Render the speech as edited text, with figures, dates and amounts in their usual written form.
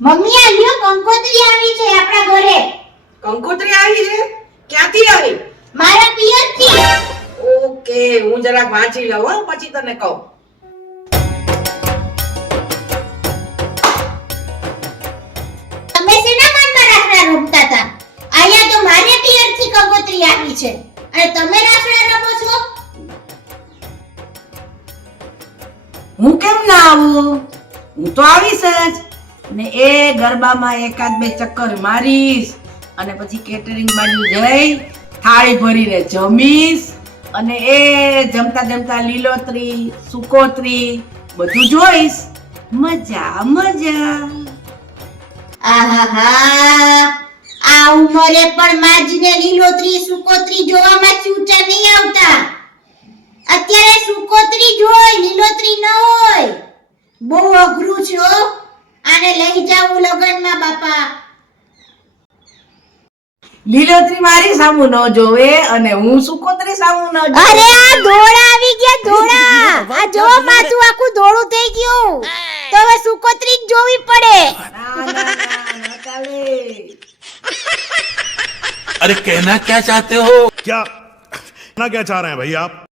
Mummy આ લ્યો કંકોત્રી આવી છે આપણા ઘરે. કંકોત્રી આવી છે? ક્યાંથી આવી? મારા પિયરથી. ઓકે, હું જરાક વાંચી લઉં હો, પછી તને કહું. તમે શેના મનમાં રાફડા રમતા હતા? આયા તો મારે પિયરથી કંકોત્રી આવી છે અને તમે રાફડા રમો છો? હું કેમ ના આવું? હું તો આવીશ જ. ને એ ગરબામાં એકાદ બે ચક્કર મારીશ અને પછી કેટરિંગ બાજુ જઈ થાળી ભરીને જમીશ અને એ જમતા જમતા લીલોતરી સુકોતરી બધું જોઈશ. મજા મજા. આહાહા, આ ઉંમરે પણ માજીને લીલોતરી સુકોતરી જોવામાં ચૂચા નહીં આવતા. અત્યારે સુકોતરી જ હોય, લીલોતરી ન હોય. બહુ અઘરું છે હો. આને લઈ જાવું લગનમાં બાપા. લીલોતરી મારી સામુ ન જોવે અને હું સુકોતરી સામુ ન જોવે. અરે આ ધોળા આવી ગયા ધોળા. આ જો માથું આખું ધોળું થઈ ગયું. તો હવે સુકોતરી જ જોવી પડે. ના ચાલે. अरे कहना क्या चाहते हो? क्या क्या चाह रहे हैं भाई आप?